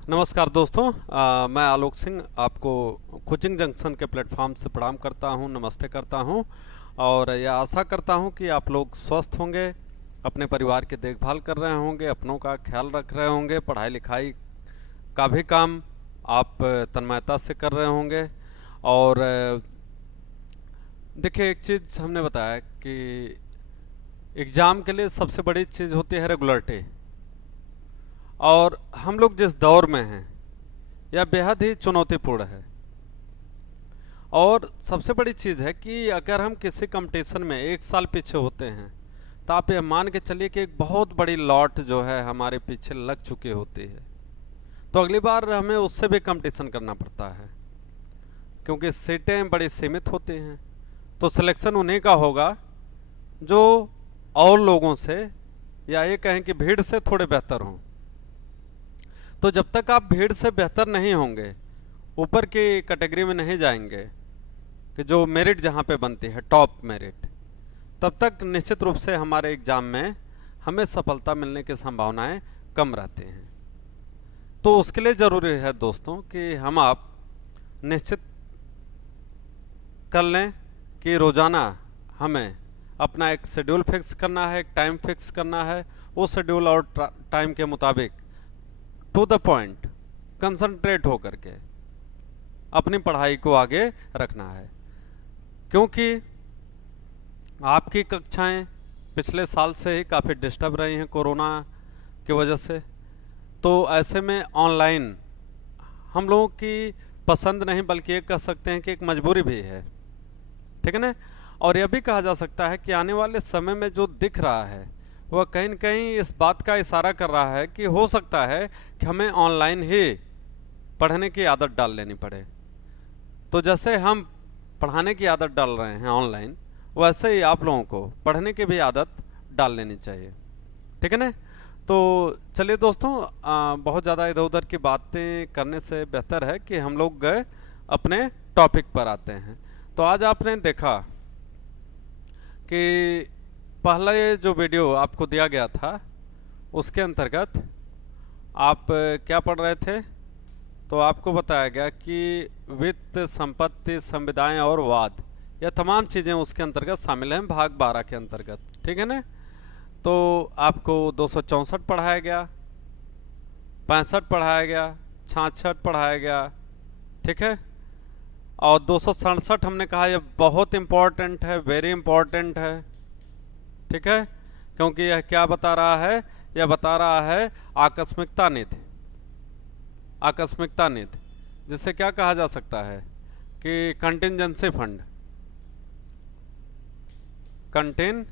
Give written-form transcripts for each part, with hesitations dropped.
नमस्कार दोस्तों। मैं आलोक सिंह आपको कोचिंग जंक्शन के प्लेटफॉर्म से प्रणाम करता हूं, नमस्ते करता हूं और यह आशा करता हूं कि आप लोग स्वस्थ होंगे, अपने परिवार की देखभाल कर रहे होंगे, अपनों का ख्याल रख रहे होंगे, पढ़ाई लिखाई का भी काम आप तन्मयता से कर रहे होंगे। और देखिए, एक चीज़ हमने बताया कि एग्ज़ाम के लिए सबसे बड़ी चीज़ होती है रेगुलरिटी। और हम लोग जिस दौर में हैं यह बेहद ही चुनौतीपूर्ण है। और सबसे बड़ी चीज़ है कि अगर हम किसी कंपटीशन में एक साल पीछे होते हैं तो आप ये मान के चलिए कि एक बहुत बड़ी लॉट जो है हमारे पीछे लग चुकी होती है। तो अगली बार हमें उससे भी कंपटीशन करना पड़ता है, क्योंकि सीटें बड़ी सीमित होती हैं। तो सिलेक्शन उन्हीं का होगा जो और लोगों से, या ये कहें कि भीड़ से थोड़े बेहतर हों। तो जब तक आप भीड़ से बेहतर नहीं होंगे, ऊपर की कैटेगरी में नहीं जाएंगे कि जो मेरिट जहाँ पे बनती है टॉप मेरिट, तब तक निश्चित रूप से हमारे एग्जाम में हमें सफलता मिलने की संभावनाएं कम रहती हैं। तो उसके लिए ज़रूरी है दोस्तों कि हम आप निश्चित कर लें कि रोज़ाना हमें अपना एक शेड्यूल फिक्स करना है, एक टाइम फिक्स करना है। उस शेड्यूल और टाइम के मुताबिक टू द पॉइंट कंसंट्रेट होकर के अपनी पढ़ाई को आगे रखना है, क्योंकि आपकी कक्षाएं पिछले साल से ही काफ़ी डिस्टर्ब रही हैं कोरोना की वजह से। तो ऐसे में ऑनलाइन हम लोगों की पसंद नहीं, बल्कि ये कह सकते हैं कि एक मजबूरी भी है, ठीक है ना। और यह भी कहा जा सकता है कि आने वाले समय में जो दिख रहा है वह कहीं न कहीं इस बात का इशारा कर रहा है कि हो सकता है कि हमें ऑनलाइन ही पढ़ने की आदत डाल लेनी पड़े। तो जैसे हम पढ़ाने की आदत डाल रहे हैं ऑनलाइन, वैसे ही आप लोगों को पढ़ने की भी आदत डाल लेनी चाहिए, ठीक है ना। तो चलिए दोस्तों, बहुत ज़्यादा इधर उधर की बातें करने से बेहतर है कि हम लोग गए अपने टॉपिक पर आते हैं। तो आज आपने देखा कि पहला ये जो वीडियो आपको दिया गया था उसके अंतर्गत आप क्या पढ़ रहे थे। तो आपको बताया गया कि वित्त, संपत्ति, संविदाएं और वाद, यह तमाम चीज़ें उसके अंतर्गत शामिल हैं भाग 12 के अंतर्गत, ठीक है ना। तो आपको 264 पढ़ाया गया, 65 पढ़ाया गया, 66 पढ़ाया गया, ठीक है। और 267 हमने कहा यह बहुत इंपॉर्टेंट है, वेरी इंपॉर्टेंट है, ठीक है। क्योंकि यह क्या बता रहा है, यह बता रहा है आकस्मिकता निधि। आकस्मिकता निधि जिसे क्या कहा जा सकता है कि कंटिंजेंसी फंड, कंटिंजेंसी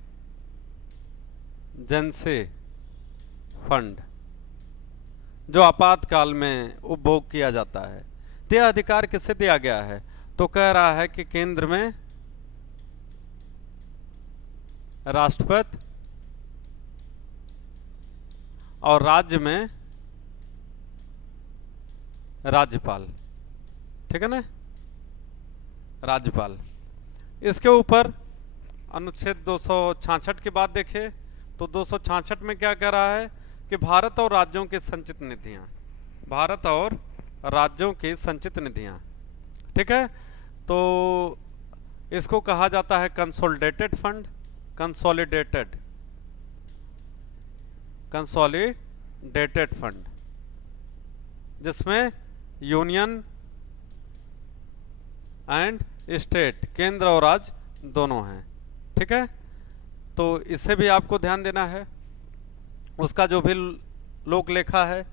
फंड जो आपातकाल में उपभोग किया जाता है। तो यह अधिकार किसे दिया गया है? तो कह रहा है कि केंद्र में राष्ट्रपति और राज्य में राज्यपाल, ठीक है ना, राज्यपाल। इसके ऊपर अनुच्छेद 266 की बात देखें तो 266 में क्या कह रहा है कि भारत और राज्यों की संचित निधियां, भारत और राज्यों की संचित निधियां, ठीक है। तो इसको कहा जाता है consolidated fund, consolidated consolidated fund, जिसमें यूनियन एंड स्टेट, केंद्र और राज्य दोनों हैं, ठीक है। तो इससे भी आपको ध्यान देना है। उसका जो भी लोक लेखा है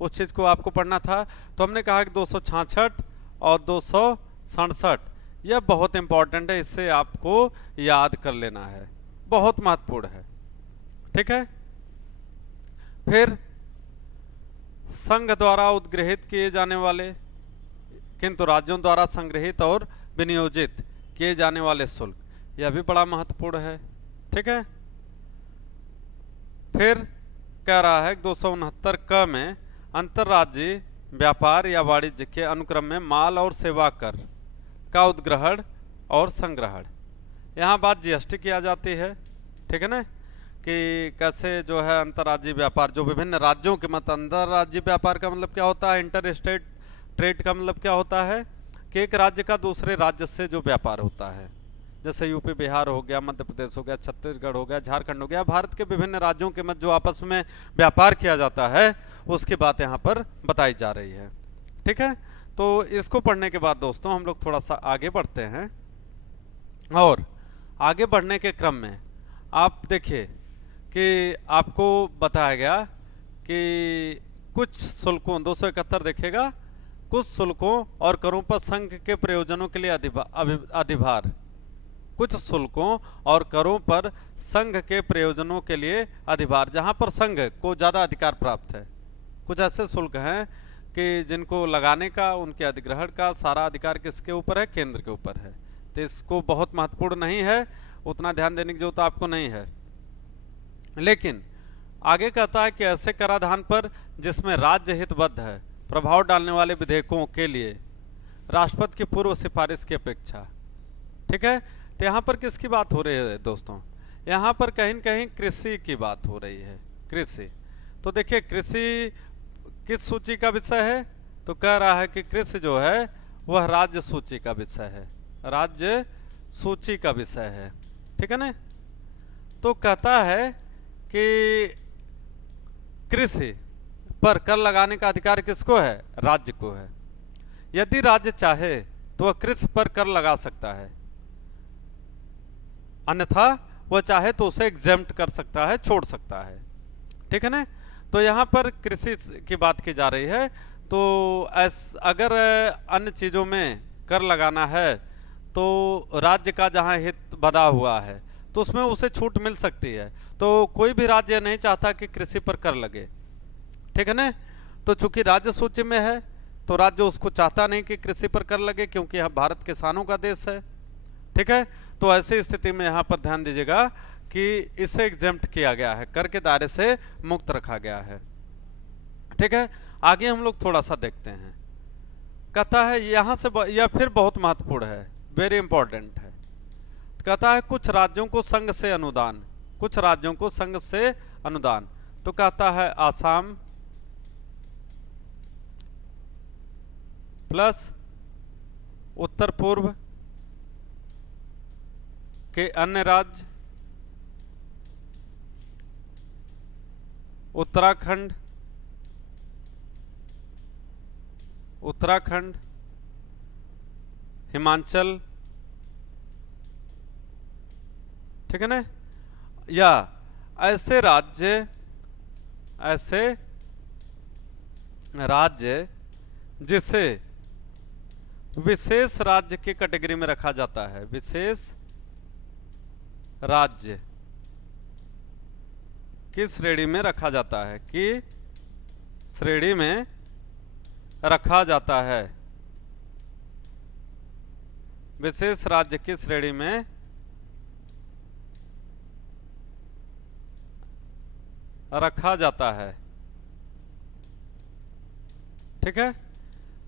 उस चीज़ को आपको पढ़ना था। तो हमने कहा कि 266 और 267 यह बहुत इंपॉर्टेंट है, इससे आपको याद कर लेना है, बहुत महत्वपूर्ण है, ठीक है। फिर संघ द्वारा उद्गृहित किए जाने वाले, किंतु राज्यों द्वारा संग्रहित और विनियोजित किए जाने वाले शुल्क, यह भी बड़ा महत्वपूर्ण है, ठीक है। फिर कह रहा है 269 क में अंतर्राज्यीय व्यापार या वाणिज्य के अनुक्रम में माल और सेवा कर का उद्ग्रहण और संग्रहण, यहाँ बात जीएसटी की आ जाती है, ठीक है ना। कि कैसे जो है अंतर्राज्यीय व्यापार, जो विभिन्न राज्यों के मत, अंतर्राज्यीय व्यापार का मतलब क्या होता है, इंटर स्टेट ट्रेड का मतलब क्या होता है कि एक राज्य का दूसरे राज्य से जो व्यापार होता है, जैसे यूपी बिहार हो गया, मध्य प्रदेश हो गया, छत्तीसगढ़ हो गया, झारखंड हो गया, भारत के विभिन्न राज्यों के मध्य जो आपस में व्यापार किया जाता है उसकी बात यहाँ पर बताई जा रही है। ठीक है, तो इसको पढ़ने के बाद दोस्तों हम लोग थोड़ा सा आगे बढ़ते हैं, और आगे बढ़ने के क्रम में आप देखिए कि आपको बताया गया कि कुछ शुल्कों 271 देखिएगा, कुछ शुल्कों और करों पर संघ के प्रयोजनों के लिए अधिभार, कुछ शुल्कों और करों पर संघ के प्रयोजनों के लिए अधिभार, जहां पर संघ को ज्यादा अधिकार प्राप्त है। कुछ ऐसे शुल्क हैं कि जिनको लगाने का, उनके अधिग्रहण का सारा अधिकार किसके ऊपर है, केंद्र के ऊपर है। तो इसको बहुत महत्वपूर्ण नहीं है, उतना ध्यान देने की जरूरत आपको नहीं है। लेकिन आगे कहता है कि ऐसे कराधान पर जिसमें राज्य हितबद्ध है प्रभाव डालने वाले विधेयकों के लिए राष्ट्रपति की पूर्व सिफारिश की अपेक्षा। ठीक है, तो यहाँ पर किसकी बात हो रही है दोस्तों, यहाँ पर कहीं न कहीं कृषि की बात हो रही है। कृषि, तो देखिए कृषि किस सूची का विषय है, तो कह रहा है कि कृषि जो है वह राज्य सूची का विषय है, राज्य सूची का विषय है। ठीक है ना, तो कहता है कि कृषि पर कर लगाने का अधिकार किसको है, राज्य को है। यदि राज्य चाहे तो वह कृषि पर कर लगा सकता है, अन्यथा वह चाहे तो उसे एग्जेम्प्ट कर सकता है, छोड़ सकता है। ठीक है ना, तो यहाँ पर कृषि की बात की जा रही है। तो अगर अन्य चीजों में कर लगाना है तो राज्य का जहां हित बधा हुआ है तो उसमें उसे छूट मिल सकती है। तो कोई भी राज्य नहीं चाहता कि कृषि पर कर लगे। ठीक है ना, तो चूंकि राज्य सूची में है तो राज्य उसको चाहता नहीं कि कृषि पर कर लगे, क्योंकि यह भारत किसानों का देश है। ठीक है, तो ऐसी स्थिति में यहाँ पर ध्यान दीजिएगा कि इसे एग्जेम्प्ट किया गया है, कर के दायरे से मुक्त रखा गया है। ठीक है, आगे हम लोग थोड़ा सा देखते हैं। कहता है यहां से यह फिर बहुत महत्वपूर्ण है, वेरी इंपॉर्टेंट है। कहता है कुछ राज्यों को संघ से अनुदान, कुछ राज्यों को संघ से अनुदान, तो कहता है आसाम प्लस उत्तर पूर्व के अन्य राज्य, उत्तराखंड, उत्तराखंड, हिमाचल। ठीक है ना, या ऐसे राज्य, ऐसे राज्य जिसे विशेष राज्य की कैटेगरी में रखा जाता है, विशेष राज्य किस श्रेणी में रखा जाता है, कि श्रेणी में रखा जाता है, विशेष राज्य की श्रेणी में रखा जाता है। ठीक है,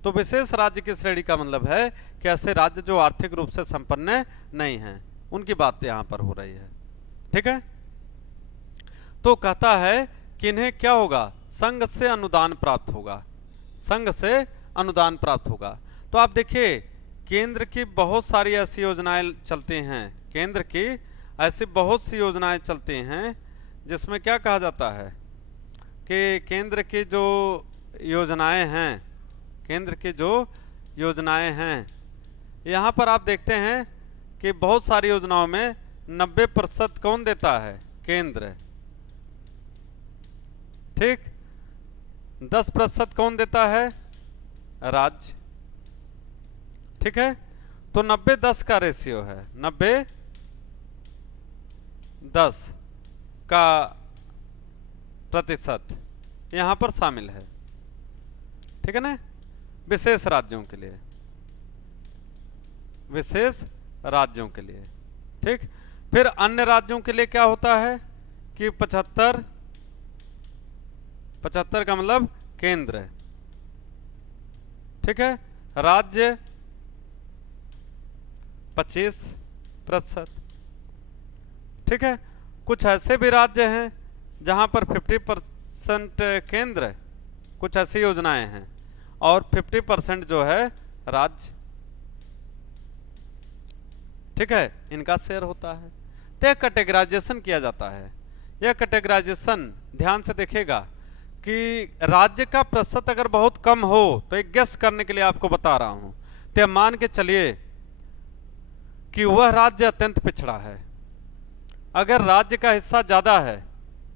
तो विशेष राज्य की श्रेणी का मतलब है कि ऐसे राज्य जो आर्थिक रूप से संपन्न नहीं हैं, उनकी बात यहां पर हो रही है। ठीक है, तो कहता है कि इन्हें क्या होगा, संघ से अनुदान प्राप्त होगा, संघ से अनुदान प्राप्त होगा। तो आप देखिए केंद्र की बहुत सारी ऐसी योजनाएं चलती हैं, केंद्र की ऐसी बहुत सी योजनाएं चलती हैं जिसमें क्या कहा जाता है कि केंद्र की जो योजनाएं हैं, केंद्र की जो योजनाएं हैं, यहाँ पर आप देखते हैं कि बहुत सारी योजनाओं में 90% कौन देता है, केंद्र। ठीक, 10% कौन देता है, राज्य। ठीक है, तो 90-10 का रेशियो है, 90-10 का प्रतिशत यहां पर शामिल है। ठीक है ना, विशेष राज्यों के लिए, विशेष राज्यों के लिए। ठीक, फिर अन्य राज्यों के लिए क्या होता है कि 75 का मतलब केंद्र। ठीक है, राज्य 25%। ठीक है, कुछ ऐसे भी राज्य हैं जहां पर 50% केंद्र है, कुछ ऐसी योजनाएं हैं, और 50% जो है राज्य, ठीक है, इनका शेयर होता है। तो यह कैटेगराइजेशन किया जाता है। यह कैटेगराइजेशन ध्यान से देखिएगा कि राज्य का प्रतिशत अगर बहुत कम हो, तो एक गेस करने के लिए आपको बता रहा हूं, तो मान के चलिए कि वह राज्य अत्यंत पिछड़ा है। अगर राज्य का हिस्सा ज्यादा है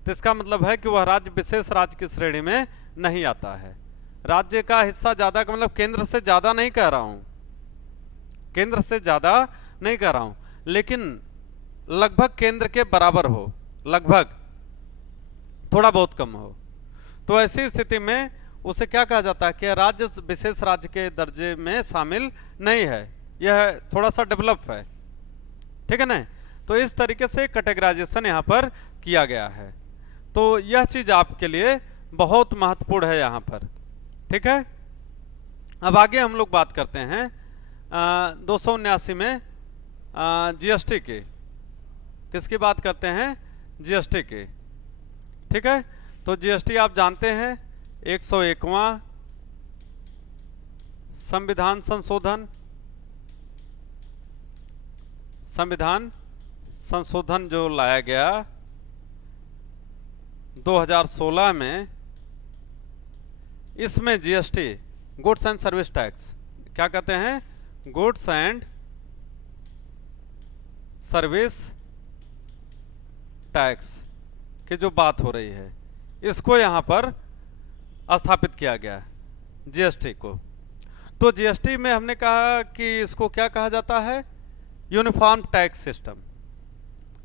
तो इसका मतलब है कि वह राज्य विशेष राज्य की श्रेणी में नहीं आता है। राज्य का हिस्सा ज्यादा का मतलब केंद्र से ज्यादा नहीं कह रहा हूं, केंद्र से ज्यादा नहीं कह रहा हूं, लेकिन लगभग केंद्र के बराबर हो, लगभग, थोड़ा बहुत कम हो, तो ऐसी स्थिति में उसे क्या कहा जाता है कि राज्य विशेष राज्य के दर्जे में शामिल नहीं है, यह थोड़ा सा डेवलप है, ठीक है ना। तो इस तरीके से कैटेगराइजेशन यहां पर किया गया है। तो यह चीज आपके लिए बहुत महत्वपूर्ण है यहां पर, ठीक है। अब आगे हम लोग बात करते हैं 279 में जीएसटी की। किसकी बात करते हैं? जीएसटी की, ठीक है। तो जीएसटी आप जानते हैं 101वां संविधान संशोधन, संविधान संशोधन जो लाया गया 2016 में, इसमें GST, goods and service tax, क्या कहते हैं? गुड्स एंड सर्विस टैक्स की जो बात हो रही है, इसको यहां पर स्थापित किया गया जीएसटी को। तो जीएसटी में हमने कहा कि इसको क्या कहा जाता है? यूनिफॉर्म टैक्स सिस्टम,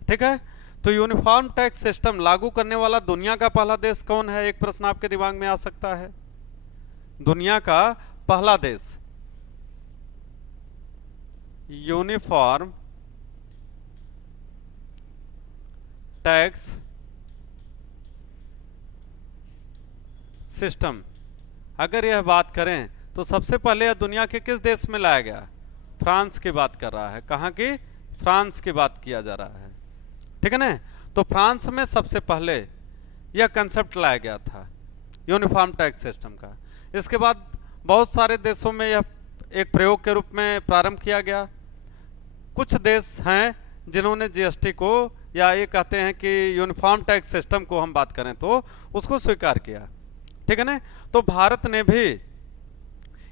ठीक है। तो यूनिफॉर्म टैक्स सिस्टम लागू करने वाला दुनिया का पहला देश कौन है? एक प्रश्न आपके दिमाग में आ सकता है। दुनिया का पहला देश यूनिफॉर्म टैक्स सिस्टम, अगर यह बात करें तो सबसे पहले यह दुनिया के किस देश में लाया गया? फ्रांस की बात कर रहा है। कहां की? फ्रांस की बात किया जा रहा है, ठीक है ना। तो फ्रांस में सबसे पहले यह कंसेप्ट लाया गया था यूनिफॉर्म टैक्स सिस्टम का। इसके बाद बहुत सारे देशों में यह एक प्रयोग के रूप में प्रारंभ किया गया। कुछ देश हैं जिन्होंने जीएसटी को, या ये कहते हैं कि यूनिफॉर्म टैक्स सिस्टम को हम बात करें तो उसको स्वीकार किया, ठीक है ना। तो भारत ने भी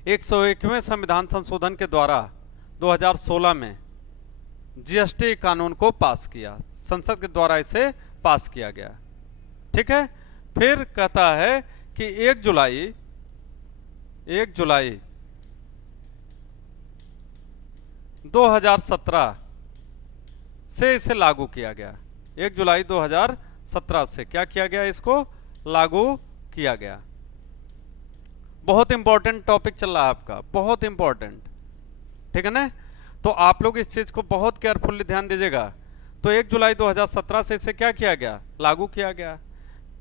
101वें संविधान संशोधन के द्वारा 2016 में जीएसटी कानून को पास किया, संसद के द्वारा इसे पास किया गया, ठीक है। फिर कहता है कि 1 जुलाई 2017 से इसे लागू किया गया। 1 जुलाई 2017 से क्या किया गया? इसको लागू किया गया। बहुत इंपॉर्टेंट टॉपिक चल रहा है आपका, बहुत इंपॉर्टेंट, ठीक है ना। तो आप लोग इस चीज को बहुत केयरफुली ध्यान दीजिएगा। तो 1 जुलाई 2017 से इसे क्या किया गया? लागू किया गया।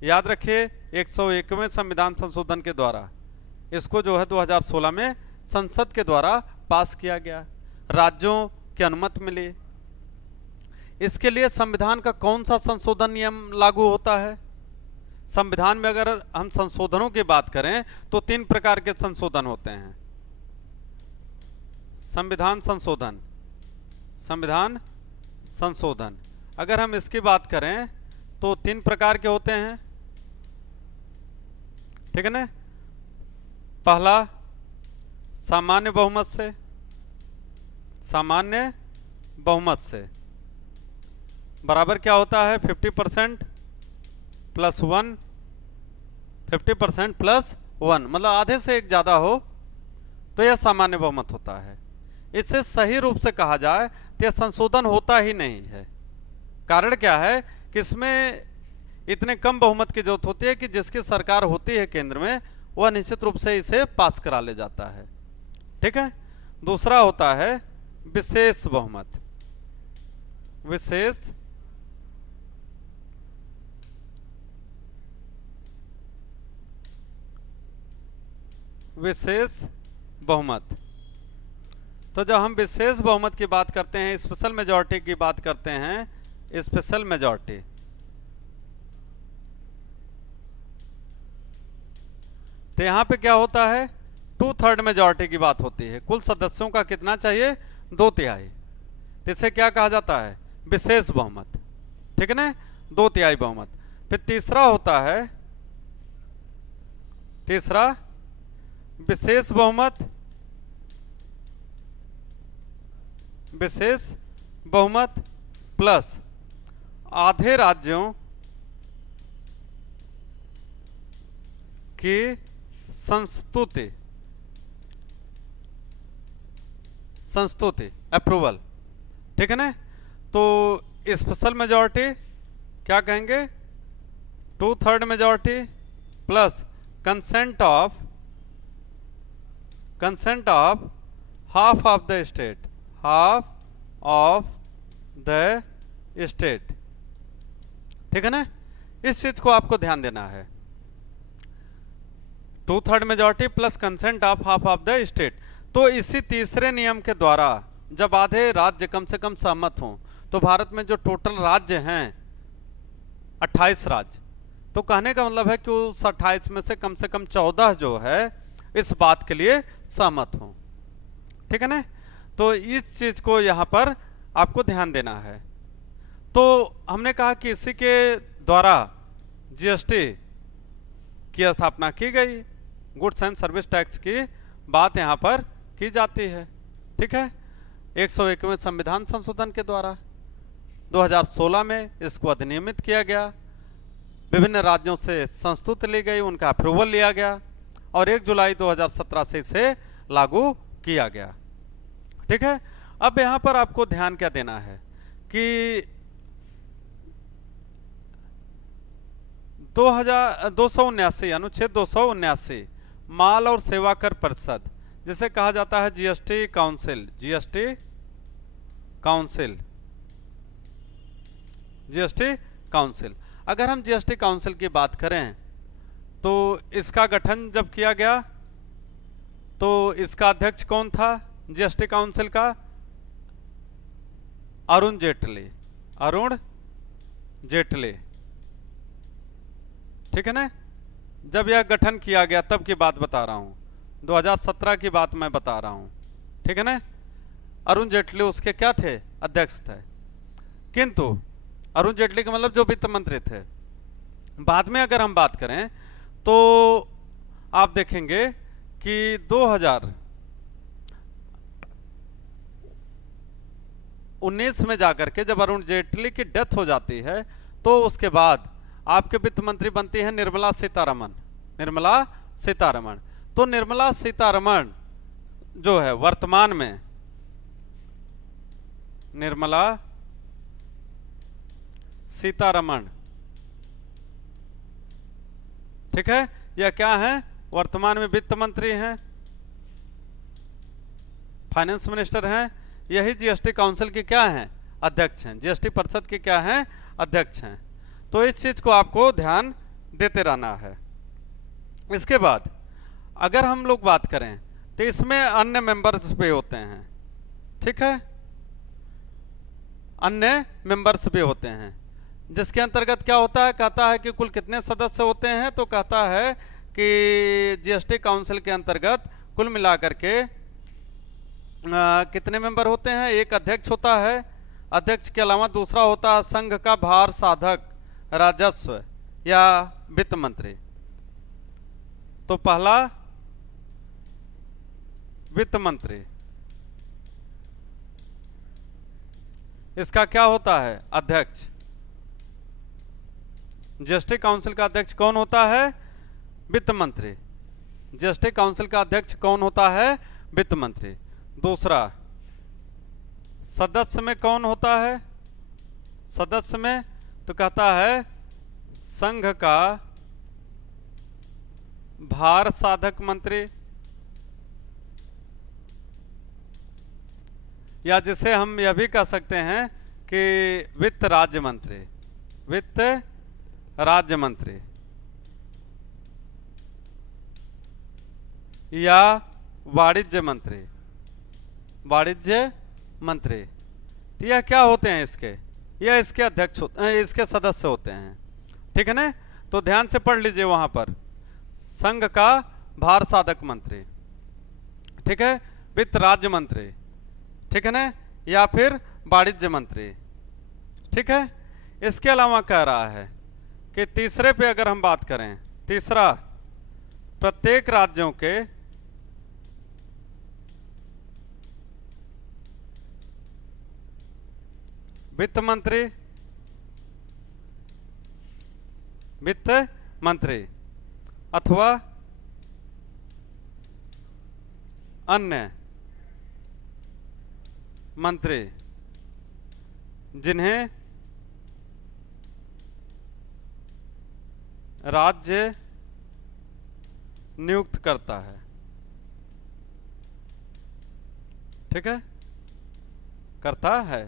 याद रखिए 101वें संविधान संशोधन के द्वारा इसको जो है 2016 में संसद के द्वारा पास किया गया, राज्यों की अनुमति मिली। इसके लिए संविधान का कौन सा संशोधन नियम लागू होता है? संविधान में अगर हम संशोधनों की बात करें तो 3 प्रकार के संशोधन होते हैं। संविधान संशोधन, संविधान संशोधन, अगर हम इसकी बात करें तो 3 प्रकार के होते हैं, ठीक है ना। पहला सामान्य बहुमत से, सामान्य बहुमत से बराबर क्या होता है? 50% प्लस 1, 50% प्लस 1, मतलब आधे से एक ज्यादा हो तो यह सामान्य बहुमत होता है। इससे सही रूप से कहा जाए तो यह संशोधन होता ही नहीं है। कारण क्या है कि इसमें इतने कम बहुमत की जरूरत होती है कि जिसकी सरकार होती है केंद्र में, वह निश्चित रूप से इसे पास करा ले जाता है, ठीक है। दूसरा होता है विशेष बहुमत, विशेष बहुमत। तो जब हम विशेष बहुमत की बात करते हैं, स्पेशल मेजॉरिटी की बात करते हैं, स्पेशल मेजॉरिटी, तो यहाँ पे क्या होता है, 2/3 मेजॉरिटी की बात होती है। कुल सदस्यों का कितना चाहिए, 2/3। तो इसे क्या कहा जाता है, विशेष बहुमत, ठीक है ना, 2/3 बहुमत। फिर तीसरा होता है, तीसरा विशेष बहुमत, विशेष बहुमत प्लस आधे राज्यों की संस्तुति, संस्तुति अप्रूवल, ठीक है ना। तो स्पेशल मेजॉरिटी क्या कहेंगे, 2/3 majority plus consent of half of the state, half of the state, ठीक है ना। इस चीज को आपको ध्यान देना है, 2/3 majority plus consent of half of the state. तो इसी तीसरे नियम के द्वारा जब आधे राज्य कम से कम सहमत हों, तो भारत में जो टोटल राज्य हैं 28 राज्य, तो कहने का मतलब है कि उस 28 में से कम 14 जो है इस बात के लिए सहमत हों, ठीक है ना। तो इस चीज को यहां पर आपको ध्यान देना है। तो हमने कहा कि इसी के द्वारा जीएसटी की स्थापना की गई, गुड्स एंड सर्विस टैक्स की बात यहां पर की जाती है, ठीक है। 101वें संविधान संशोधन के द्वारा 2016 में इसको अधिनियमित किया गया, विभिन्न राज्यों से संस्तुति ली गई, उनका अप्रूवल लिया गया और 1 जुलाई 2017 से इसे लागू किया गया, ठीक है। अब यहां पर आपको ध्यान क्या देना है कि 279 अनुच्छेद 279 माल और सेवा कर परिषद, जिसे कहा जाता है GST council, GST council, GST council. अगर हम जीएसटी काउंसिल की बात करें तो इसका गठन जब किया गया तो इसका अध्यक्ष कौन था जीएसटी काउंसिल का, अरुण जेटली, अरुण जेटली, ठीक है ना। जब यह गठन किया गया तब की बात बता रहा हूं, 2017 की बात मैं बता रहा हूं, ठीक है ना। अरुण जेटली उसके क्या थे, अध्यक्ष थे। किंतु अरुण जेटली के मतलब जो वित्त मंत्री थे। बाद में अगर हम बात करें तो आप देखेंगे कि 2019 में जाकर के जब अरुण जेटली की डेथ हो जाती है तो उसके बाद आपके वित्त मंत्री बनती है निर्मला सीतारमण, निर्मला सीतारमण। तो निर्मला सीतारमण जो है वर्तमान में, निर्मला सीतारमण, ठीक है, यह क्या है, वर्तमान में वित्त मंत्री हैं, फाइनेंस मिनिस्टर हैं, यही जीएसटी काउंसिल की क्या हैं, अध्यक्ष हैं, जीएसटी परिषद के क्या हैं, अध्यक्ष हैं। तो इस चीज को आपको ध्यान देते रहना है। इसके बाद अगर हम लोग बात करें तो इसमें अन्य मेंबर्स भी होते हैं, ठीक है, अन्य मेंबर्स भी होते हैं, जिसके अंतर्गत क्या होता है, कहता है कि कुल कितने सदस्य होते हैं, तो कहता है कि जीएसटी काउंसिल के अंतर्गत कुल मिलाकर के कितने मेंबर होते हैं, एक अध्यक्ष होता है, अध्यक्ष के अलावा दूसरा होता है संघ का भार साधक, राजस्व या वित्त मंत्री। तो पहला वित्त मंत्री, इसका क्या होता है, अध्यक्ष। जीएसटी काउंसिल का अध्यक्ष कौन होता है, वित्त मंत्री। जीएसटी काउंसिल का अध्यक्ष कौन होता है, वित्त मंत्री। दूसरा, सदस्य में कौन होता है, सदस्य में तो कहता है संघ का भार साधक मंत्री, या जिसे हम यह भी कह सकते हैं कि वित्त राज्य मंत्री, वित्त राज्य मंत्री या वाणिज्य मंत्री, वाणिज्य मंत्री। तो यह क्या होते हैं इसके, यह इसके अध्यक्ष, इसके सदस्य होते हैं, ठीक है ना। तो ध्यान से पढ़ लीजिए वहां पर, संघ का भार साधक मंत्री, ठीक है, वित्त राज्य मंत्री, ठीक है ना, या फिर वाणिज्य मंत्री, ठीक है। इसके अलावा कह रहा है कि तीसरे पे अगर हम बात करें, तीसरा, प्रत्येक राज्यों के वित्त मंत्री, वित्त मंत्री अथवा अन्य मंत्री जिन्हें राज्य नियुक्त करता है, ठीक है, करता है।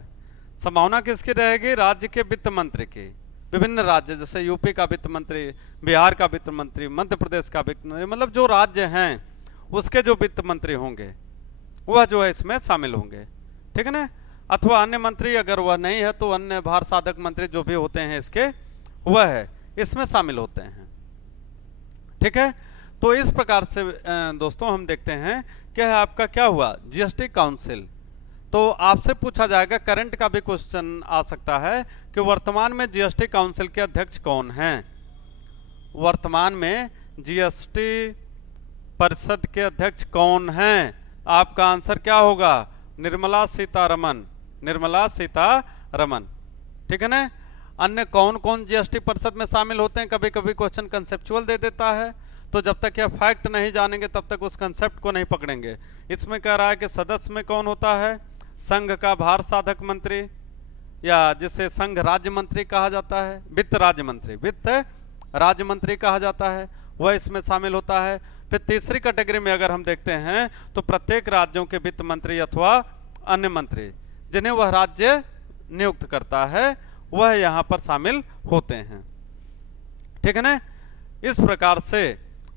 संभावना किसकी रहेगी? राज्य के वित्त मंत्री की। विभिन्न राज्य, जैसे यूपी का वित्त मंत्री, बिहार का वित्त मंत्री, मध्य प्रदेश का वित्त मंत्री, मतलब जो राज्य हैं उसके जो वित्त मंत्री होंगे वह जो है इसमें शामिल होंगे, ठीक है ना। अथवा अन्य मंत्री, अगर वह नहीं है तो अन्य भार साधक मंत्री जो भी होते हैं इसके, वह है इसमें शामिल होते हैं, ठीक है। तो इस प्रकार से दोस्तों हम देखते हैं कि आपका क्या हुआ, जीएसटी काउंसिल। तो आपसे पूछा जाएगा, करंट का भी क्वेश्चन आ सकता है कि वर्तमान में जीएसटी काउंसिल के अध्यक्ष कौन हैं। वर्तमान में जीएसटी परिषद के अध्यक्ष कौन हैं? आपका आंसर क्या होगा? निर्मला सीतारमन, निर्मला सीतारमन, ठीक है ना। अन्य कौन कौन जीएसटी परिषद में शामिल होते हैं, कभी कभी क्वेश्चन कंसेप्चुअल दे देता है, तो जब तक यह फैक्ट नहीं जानेंगे तब तक उस कंसेप्ट को नहीं पकड़ेंगे। इसमें कह रहा है कि सदस्य में कौन होता है? संघ का भार साधक मंत्री, या जिसे संघ राज्य मंत्री कहा जाता है, वित्त राज्य मंत्री, वित्त राज्य मंत्री कहा जाता है, वह इसमें शामिल होता है। फिर तीसरी कैटेगरी में अगर हम देखते हैं तो प्रत्येक राज्यों के वित्त मंत्री अथवा अन्य मंत्री जिन्हें वह राज्य नियुक्त करता है वह यहाँ पर शामिल होते हैं, ठीक है ना। इस प्रकार से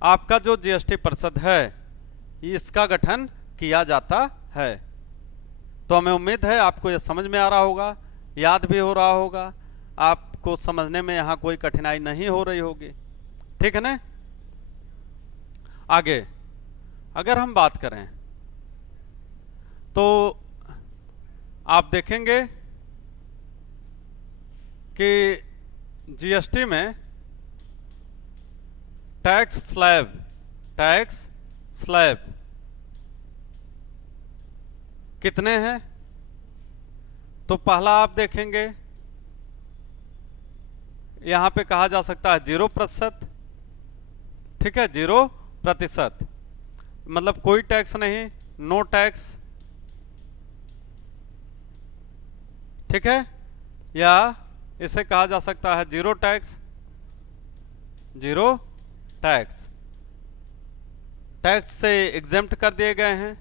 आपका जो जीएसटी परिषद है इसका गठन किया जाता है। तो हमें उम्मीद है आपको यह समझ में आ रहा होगा, याद भी हो रहा होगा, आपको समझने में यहाँ कोई कठिनाई नहीं हो रही होगी, ठीक है ना। आगे अगर हम बात करें तो आप देखेंगे कि जीएसटी में टैक्स स्लैब कितने हैं? तो पहला आप देखेंगे यहां पे कहा जा सकता है 0%, ठीक है, 0%, मतलब कोई टैक्स नहीं, नो टैक्स, ठीक है, या इसे कहा जा सकता है जीरो टैक्स, टैक्स से एग्जेम्प्ट कर दिए गए हैं,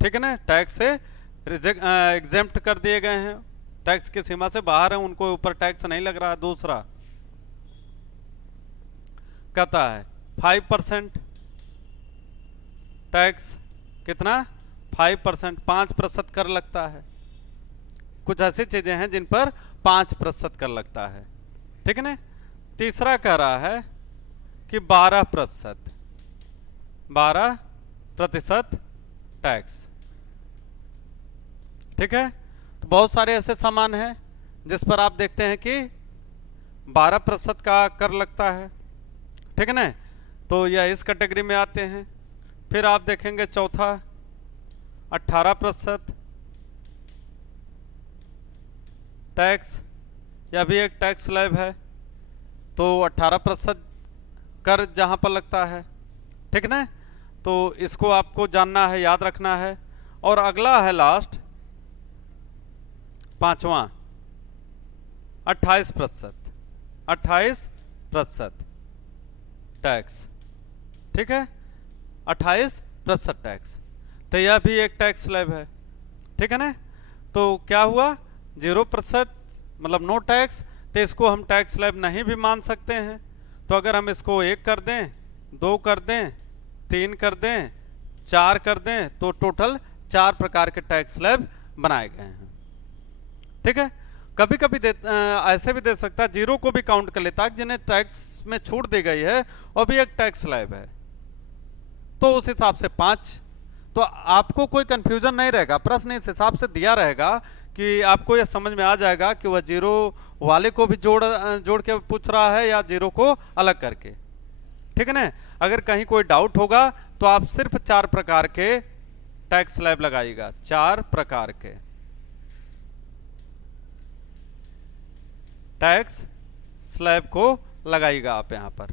ठीक है ना, टैक्स से एग्जेम्प्ट कर दिए गए हैं, टैक्स की सीमा से बाहर है, उनको ऊपर टैक्स नहीं लग रहा है। दूसरा कहता है 5% टैक्स, कितना? 5%, 5% कर लगता है। कुछ ऐसी चीजें हैं जिन पर 5% कर लगता है, ठीक है ना। तीसरा कह रहा है कि 12% टैक्स, ठीक है। तो बहुत सारे ऐसे सामान हैं जिस पर आप देखते हैं कि 12% का कर लगता है, ठीक है ना। तो यह इस कैटेगरी में आते हैं। फिर आप देखेंगे चौथा 18% टैक्स, यह भी एक टैक्स स्लैब है, तो 18% कर जहां पर लगता है, ठीक है ना। तो इसको आपको जानना है, याद रखना है। और अगला है लास्ट, पांचवा 28%, 28% टैक्स, ठीक है, 28% टैक्स। तो यह भी एक टैक्स स्लैब है, ठीक है ना। तो क्या हुआ? 0% मतलब नो टैक्स, तो इसको हम टैक्स स्लैब नहीं भी मान सकते हैं। तो अगर हम इसको 1 कर दें, 2 कर दें, 3 कर दें, 4 कर दें, तो टोटल 4 प्रकार के टैक्स स्लैब बनाए गए हैं, ठीक है। कभी कभी ऐसे भी दे सकता है, 0 को भी काउंट कर लेता है जिन्हें टैक्स में छूट दी गई है और भी एक टैक्स स्लैब है, तो उस हिसाब से 5। तो आपको कोई कंफ्यूजन नहीं रहेगा, प्रश्न इस हिसाब से दिया रहेगा कि आपको यह समझ में आ जाएगा कि वह जीरो वाले को भी जोड़ के पूछ रहा है या जीरो को अलग करके। ठीक है ना। अगर कहीं कोई डाउट होगा तो आप सिर्फ 4 प्रकार के टैक्स स्लैब लगाइएगा, 4 प्रकार के टैक्स स्लैब को लगाइएगा आप यहां पर।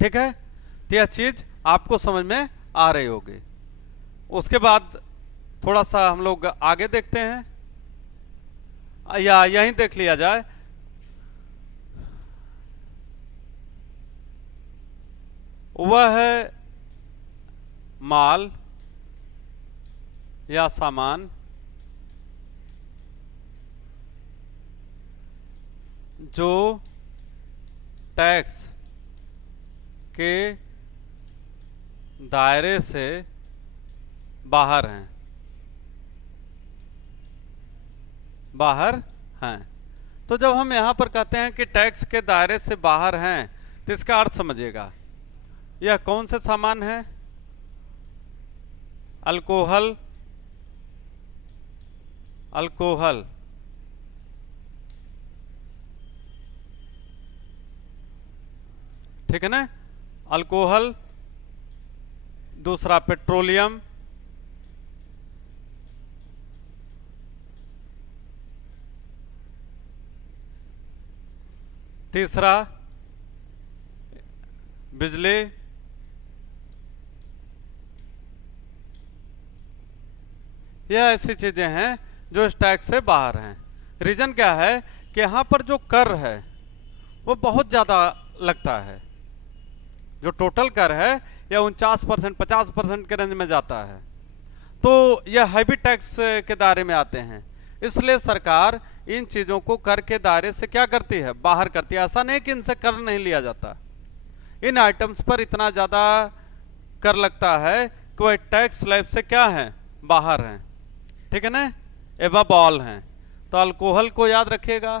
ठीक है, तो यह चीज आपको समझ में आ रही होगी। उसके बाद थोड़ा सा हम लोग आगे देखते हैं, या यहीं देख लिया जाए। वह है माल या सामान जो टैक्स के दायरे से बाहर हैं, तो जब हम यहां पर कहते हैं कि टैक्स के दायरे से बाहर हैं, तो इसका अर्थ समझिएगा। यह कौन से सामान है? अल्कोहल, ठीक है ना, अल्कोहल। दूसरा पेट्रोलियम, तीसरा बिजली, यह ऐसी चीजें हैं जो इस टैक्स से बाहर हैं। रीजन क्या है कि यहां पर जो कर है वो बहुत ज्यादा लगता है। जो टोटल कर है यह 49%, 50% के रेंज में जाता है, तो यह हैवी टैक्स के दायरे में आते हैं। इसलिए सरकार इन चीजों को कर के दायरे से क्या करती है? बाहर करती है। ऐसा नहीं कि इनसे कर नहीं लिया जाता, इन आइटम्स पर इतना ज्यादा कर लगता है कि वह टैक्स स्लैब से क्या है? बाहर हैं। ठीक है ना, एबव ऑल हैं। तो अल्कोहल को याद रखिएगा,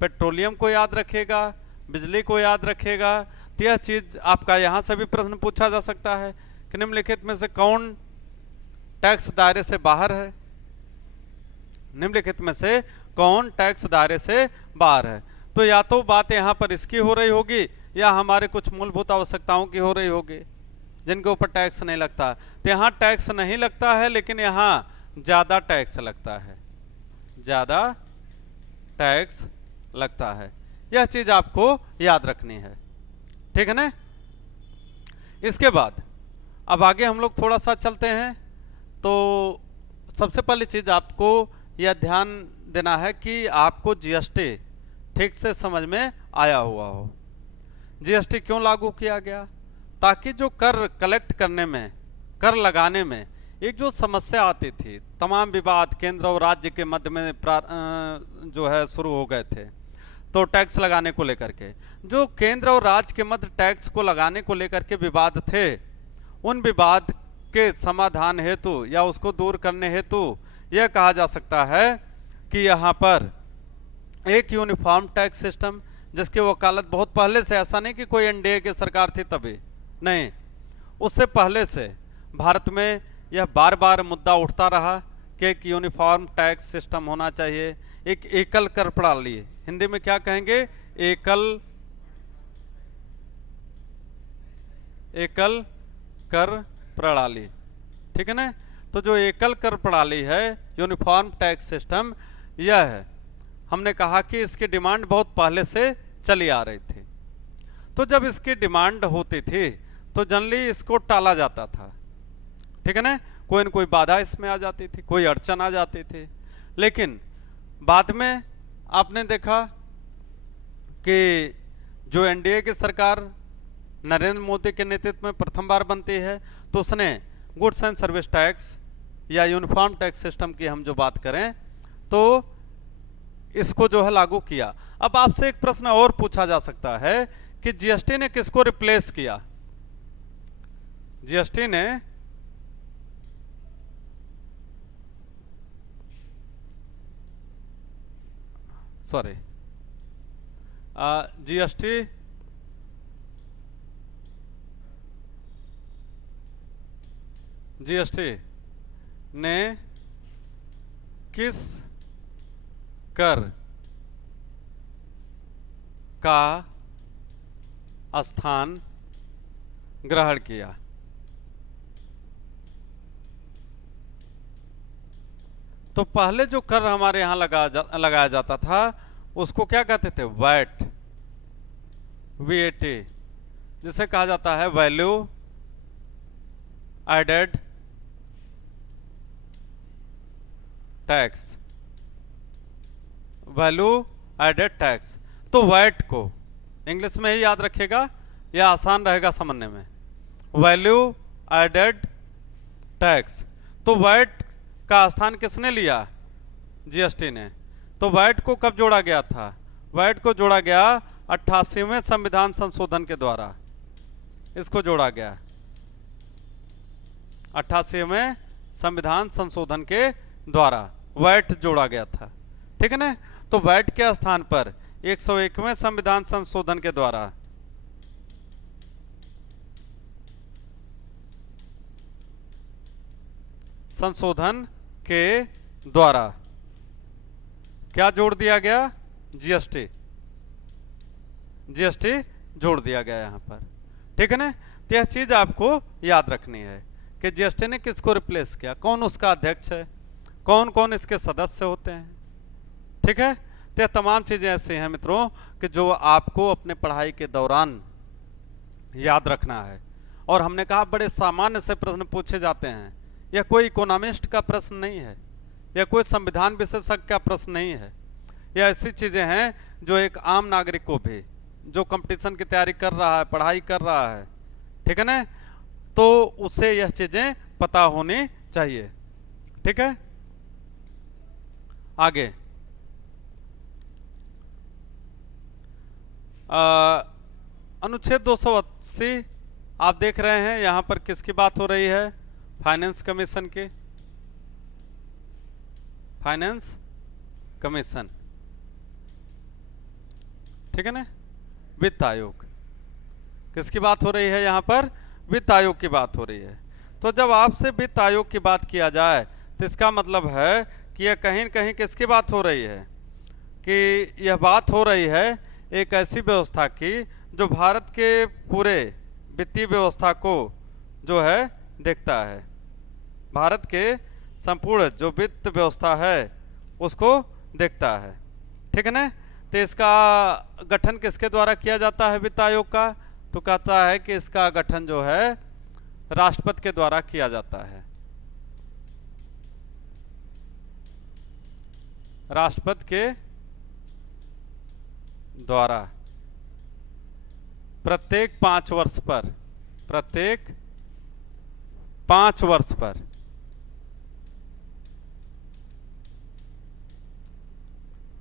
पेट्रोलियम को याद रखिएगा, बिजली को याद रखिएगा। तो यह चीज आपका यहां से भी प्रश्न पूछा जा सकता है कि निम्नलिखित में से कौन टैक्स दायरे से बाहर है? निम्नलिखित में से कौन टैक्स दायरे से बाहर है? तो या तो बात यहां पर इसकी हो रही होगी या हमारे कुछ मूलभूत आवश्यकताओं की हो रही होगी जिनके ऊपर टैक्स नहीं लगता। तो यहां टैक्स नहीं लगता है, लेकिन यहां ज्यादा टैक्स लगता है, ज्यादा टैक्स लगता है। यह चीज आपको याद रखनी है। ठीक है ना। इसके बाद अब आगे हम लोग थोड़ा सा चलते हैं। तो सबसे पहली चीज आपको यह ध्यान देना है कि आपको जीएसटी ठीक से समझ में आया हुआ हो। जीएसटी क्यों लागू किया गया? ताकि जो कर कलेक्ट करने में, कर लगाने में एक जो समस्या आती थी, तमाम विवाद केंद्र और राज्य के मध्य में जो है शुरू हो गए थे। तो टैक्स लगाने को लेकर के जो केंद्र और राज्य के मध्य टैक्स को लगाने को लेकर के विवाद थे, उन विवाद के समाधान हेतु या उसको दूर करने हेतु यह कहा जा सकता है कि यहाँ पर एक यूनिफॉर्म टैक्स सिस्टम, जिसकी वकालत बहुत पहले से, ऐसा नहीं कि कोई एनडीए की सरकार थी तभी, नहीं, उससे पहले से भारत में यह बार बार मुद्दा उठता रहा कि एक यूनिफॉर्म टैक्स सिस्टम होना चाहिए, एक एकल कर प्रणाली, हिंदी में क्या कहेंगे? एकल कर प्रणाली। ठीक है ना। तो जो एकल कर प्रणाली है, यूनिफॉर्म टैक्स सिस्टम, यह है, हमने कहा कि इसकी डिमांड बहुत पहले से चली आ रही थी। तो जब इसकी डिमांड होती थी तो जनरली इसको टाला जाता था। ठीक है ना, कोई न कोई बाधा इसमें आ जाती थी, कोई अड़चन आ जाती थी। लेकिन बाद में आपने देखा कि जो एनडीए की सरकार नरेंद्र मोदी के नेतृत्व में प्रथम बार बनती है, तो उसने गुड्स एंड सर्विस टैक्स या यूनिफॉर्म टैक्स सिस्टम की हम जो बात करें तो इसको जो है लागू किया। अब आपसे एक प्रश्न और पूछा जा सकता है कि जीएसटी ने किसको रिप्लेस किया? जीएसटी ने जीएसटी जीएसटी ने किस कर का स्थान ग्रहण किया? तो पहले जो कर हमारे यहां लगाया जाता था उसको क्या कहते थे? वैट, वीएटी, जिसे कहा जाता है value added tax, value added tax. तो वैट को इंग्लिश में ही याद रखिएगा, यह आसान रहेगा समझने में। Value added tax. तो वैट का स्थान किसने लिया? जीएसटी ने। तो वैट को कब जोड़ा गया था? वैट को जोड़ा गया 88वें संविधान संशोधन के द्वारा। इसको जोड़ा गया 88वें संविधान संशोधन के द्वारा वैट जोड़ा गया था, ठीक है ना। तो वैट के स्थान पर 101वें संविधान संशोधन के द्वारा क्या जोड़ दिया गया? जीएसटी, जीएसटी जोड़ दिया गया यहां पर, ठीक है ना। तो यह चीज आपको याद रखनी है कि जीएसटी ने किसको रिप्लेस किया, कौन उसका अध्यक्ष है, कौन कौन इसके सदस्य होते हैं, ठीक है। तो यह तमाम चीजें ऐसी हैं मित्रों कि जो आपको अपने पढ़ाई के दौरान याद रखना है। और हमने कहा बड़े सामान्य से प्रश्न पूछे जाते हैं, यह कोई इकोनॉमिस्ट का प्रश्न नहीं है, यह कोई संविधान विशेषज्ञ का प्रश्न नहीं है। यह ऐसी चीजें हैं जो एक आम नागरिक को भी, जो कंपटीशन की तैयारी कर रहा है, पढ़ाई कर रहा है, ठीक है ना, तो उसे यह चीजें पता होनी चाहिए, ठीक है। आगे अनुच्छेद 280 आप देख रहे हैं, यहां पर किसकी बात हो रही है? फाइनेंस कमीशन की, फाइनेंस कमीशन, ठीक है ना। वित्त आयोग, किसकी बात हो रही है यहां पर? वित्त आयोग की बात हो रही है। तो जब आपसे वित्त आयोग की बात किया जाए तो इसका मतलब है कि यह कहीं न कहीं किसकी बात हो रही है? कि यह बात हो रही है एक ऐसी व्यवस्था की जो भारत के पूरे वित्तीय व्यवस्था को जो है देखता है, भारत के संपूर्ण जो वित्त व्यवस्था है उसको देखता है, ठीक है ना। तो इसका गठन किसके द्वारा किया जाता है वित्त आयोग का? तो कहता है कि इसका गठन जो है राष्ट्रपति के द्वारा किया जाता है, राष्ट्रपति के द्वारा प्रत्येक 5 वर्ष पर, प्रत्येक 5 वर्ष पर,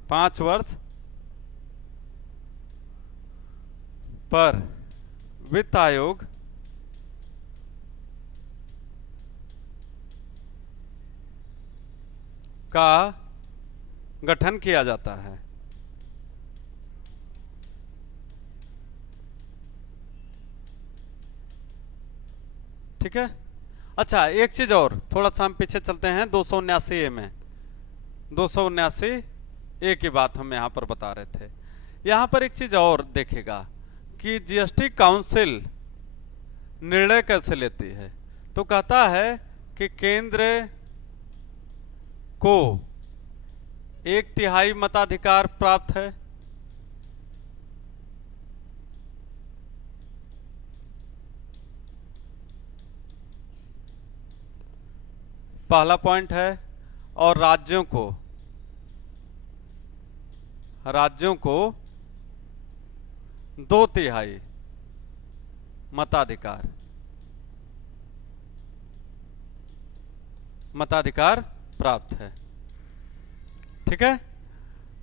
5 वर्ष पर वित्त आयोग का गठन किया जाता है, ठीक है। अच्छा एक चीज और, थोड़ा सा हम पीछे चलते हैं 279 में, 279 ए की बात हम यहां पर बता रहे थे। यहां पर एक चीज और देखेगा कि जीएसटी काउंसिल निर्णय कैसे लेती है। तो कहता है कि केंद्र को 1/3 मताधिकार प्राप्त है, पहला पॉइंट है, और राज्यों को 2/3 मताधिकार प्राप्त है, ठीक है।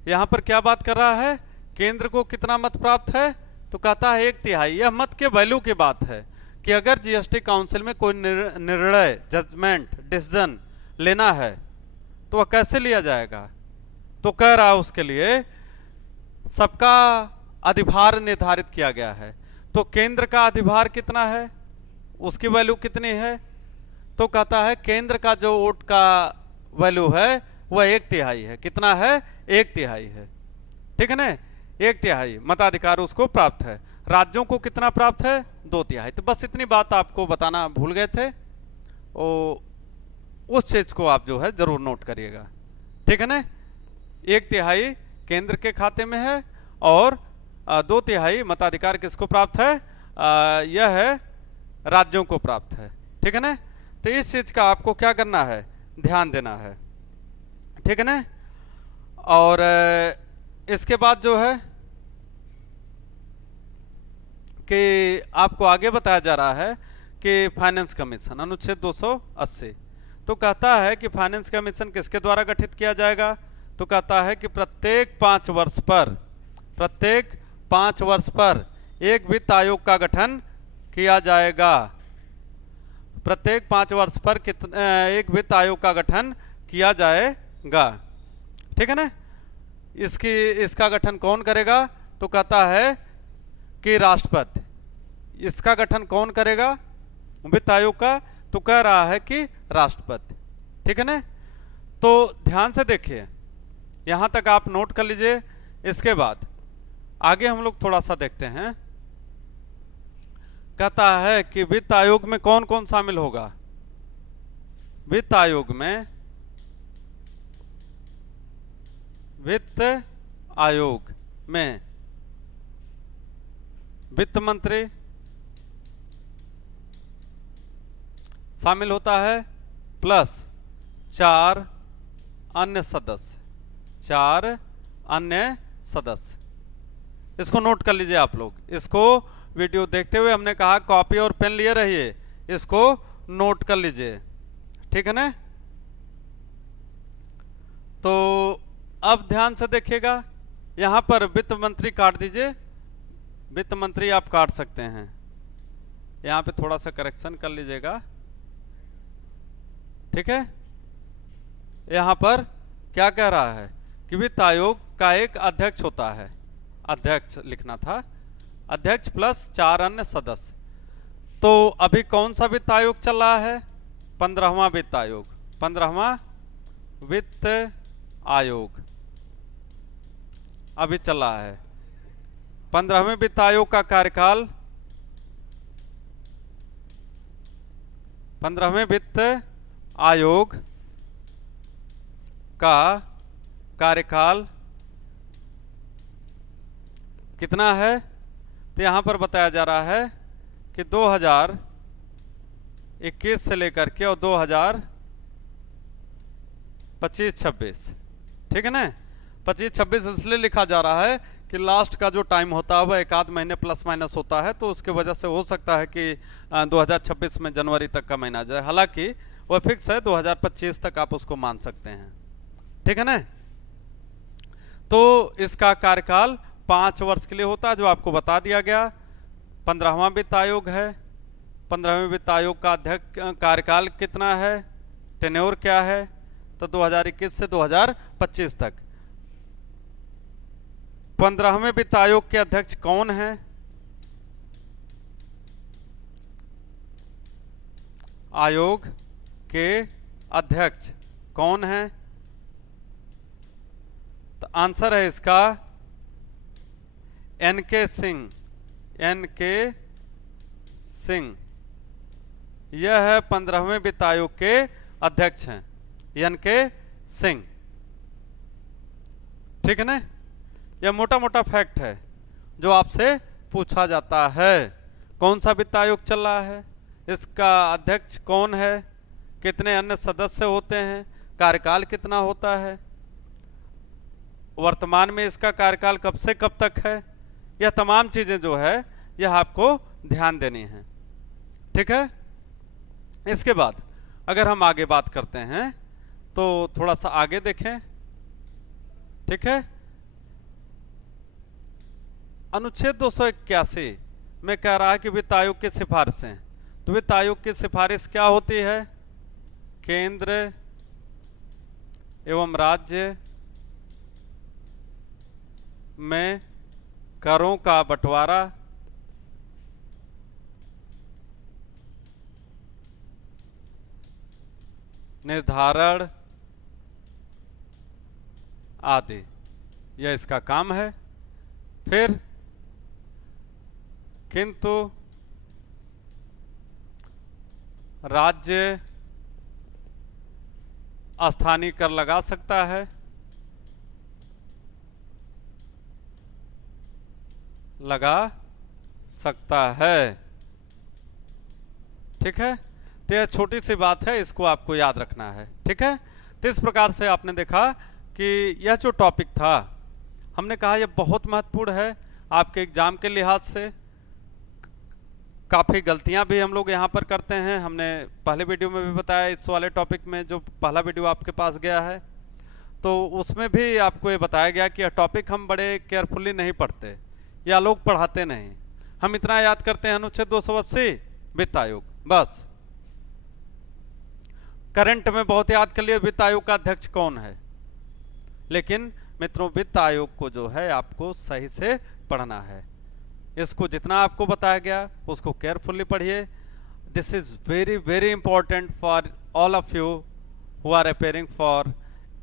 यहां पर क्या बात कर रहा है? केंद्र को कितना मत प्राप्त है? तो कहता है 1/3। यह मत के वैल्यू की बात है कि अगर जीएसटी काउंसिल में कोई निर्णय, जजमेंट, डिसीजन लेना है तो वह कैसे लिया जाएगा? तो कह रहा है उसके लिए सबका अधिभार निर्धारित किया गया है। तो केंद्र का अधिभार कितना है, उसकी वैल्यू कितनी है? तो कहता है केंद्र का जो वोट का वैल्यू है वह 1/3 है। कितना है? 1/3 है। ठीक है ना? 1/3 मताधिकार उसको प्राप्त है। राज्यों को कितना प्राप्त है? 2/3। तो बस इतनी बात आपको बताना भूल गए थे, उस चीज को आप जो है जरूर नोट करिएगा। ठीक है ना? 1/3 केंद्र के खाते में है और 2/3 मताधिकार किसको प्राप्त है? यह है राज्यों को प्राप्त है। ठीक है ना? तो इस चीज का आपको क्या करना है? ध्यान देना है। ठीक है ना? और इसके बाद जो है कि आपको आगे बताया जा रहा है कि फाइनेंस कमीशन अनुच्छेद 280 तो कहता है कि फाइनेंस कमीशन किसके द्वारा गठित किया जाएगा? तो कहता है कि प्रत्येक 5 वर्ष पर एक वित्त आयोग का गठन किया जाएगा। प्रत्येक 5 वर्ष पर एक वित्त आयोग का गठन किया जाएगा। ठीक है ना? इसका गठन कौन करेगा? तो कहता है कि राष्ट्रपति। इसका गठन कौन करेगा वित्त आयोग का? तो कह रहा है कि राष्ट्रपति। ठीक है ना? तो ध्यान से देखिए, यहां तक आप नोट कर लीजिए। इसके बाद आगे हम लोग थोड़ा सा देखते हैं। कहता है कि वित्त आयोग में कौन कौन शामिल होगा? वित्त आयोग में वित्त मंत्री शामिल होता है प्लस 4 अन्य सदस्य। इसको नोट कर लीजिए आप लोग। इसको वीडियो देखते हुए हमने कहा कॉपी और पेन लिए रहिए, इसको नोट कर लीजिए। ठीक है ना? तो अब ध्यान से देखिएगा, यहां पर वित्त मंत्री काट दीजिए। वित्त मंत्री आप काट सकते हैं, यहां पे थोड़ा सा करेक्शन कर लीजिएगा। ठीक है? यहां पर क्या कह रहा है कि वित्त आयोग का एक अध्यक्ष होता है, अध्यक्ष लिखना था, अध्यक्ष प्लस 4 अन्य सदस्य। तो अभी कौन सा वित्त आयोग चल रहा है? 15वां वित्त आयोग। 15वां वित्त आयोग अभी चल रहा है। 15वें वित्त आयोग का कार्यकाल 15वें वित्त आयोग का कार्यकाल कितना है? तो यहां पर बताया जा रहा है कि 2021 से लेकर के और 2025-26। ठीक है ना? 25-26 इसलिए लिखा जा रहा है कि लास्ट का जो टाइम होता है वह 1 महीने प्लस माइनस होता है, तो उसके वजह से हो सकता है कि 2026 में जनवरी तक का महीना जाए। हालांकि वह फिक्स है, 2025 तक आप उसको मान सकते हैं। ठीक है ना? तो इसका कार्यकाल 5 वर्ष के लिए होता है, जो आपको बता दिया गया। 15वां वित्त आयोग है। 15वें वित्त आयोग का अध्यक्ष कार्यकाल कितना है? टेन्योर क्या है? तो 2021 से 2025 तक। 15वें वित्त आयोग के अध्यक्ष कौन है? आयोग के अध्यक्ष कौन है? तो आंसर है इसका एन.के. सिंह। एन.के. सिंह यह है 15वें वित्त आयोग के अध्यक्ष हैं, एन.के. सिंह। ठीक है ना? यह मोटा मोटा फैक्ट है जो आपसे पूछा जाता है। कौन सा वित्त आयोग चल रहा है? इसका अध्यक्ष कौन है? कितने अन्य सदस्य होते हैं? कार्यकाल कितना होता है? वर्तमान में इसका कार्यकाल कब से कब तक है? यह तमाम चीजें जो है यह आपको ध्यान देनी है। ठीक है? इसके बाद अगर हम आगे बात करते हैं तो थोड़ा सा आगे देखें। ठीक है? अनुच्छेद 281 में कह रहा है कि वित्त आयोग की सिफारिशें। तो वित्त आयोग की सिफारिश क्या होती है? केंद्र एवं राज्य में करों का बंटवारा निर्धारण आदि, यह इसका काम है। फिर किंतु राज्य स्थानीय कर लगा सकता है, लगा सकता है। ठीक है, तो यह छोटी सी बात है, इसको आपको याद रखना है। ठीक है, तो इस प्रकार से आपने देखा कि यह जो टॉपिक था, हमने कहा यह बहुत महत्वपूर्ण है आपके एग्जाम के लिहाज से। काफ़ी गलतियां भी हम लोग यहाँ पर करते हैं, हमने पहले वीडियो में भी बताया। इस वाले टॉपिक में जो पहला वीडियो आपके पास गया है, तो उसमें भी आपको ये बताया गया कि यह टॉपिक हम बड़े केयरफुली नहीं पढ़ते या लोग पढ़ाते नहीं। हम इतना याद करते हैं अनुच्छेद 280 वित्त आयोग, बस। करंट में बहुत याद कर लिए वित्त आयोग का अध्यक्ष कौन है, लेकिन मित्रों वित्त आयोग को जो है आपको सही से पढ़ना है। इसको जितना आपको बताया गया उसको केयरफुली पढ़िए। This is very very important for all of you who are appearing for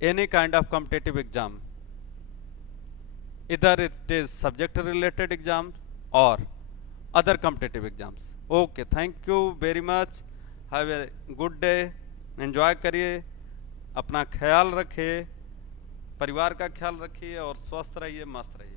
any kind of competitive exam, इधर it is subject related exam और other competitive exams. Okay, thank you very much, have a good day, enjoy करिए, अपना ख्याल रखिए, परिवार का ख्याल रखिए और स्वस्थ रहिए, मस्त रहिए।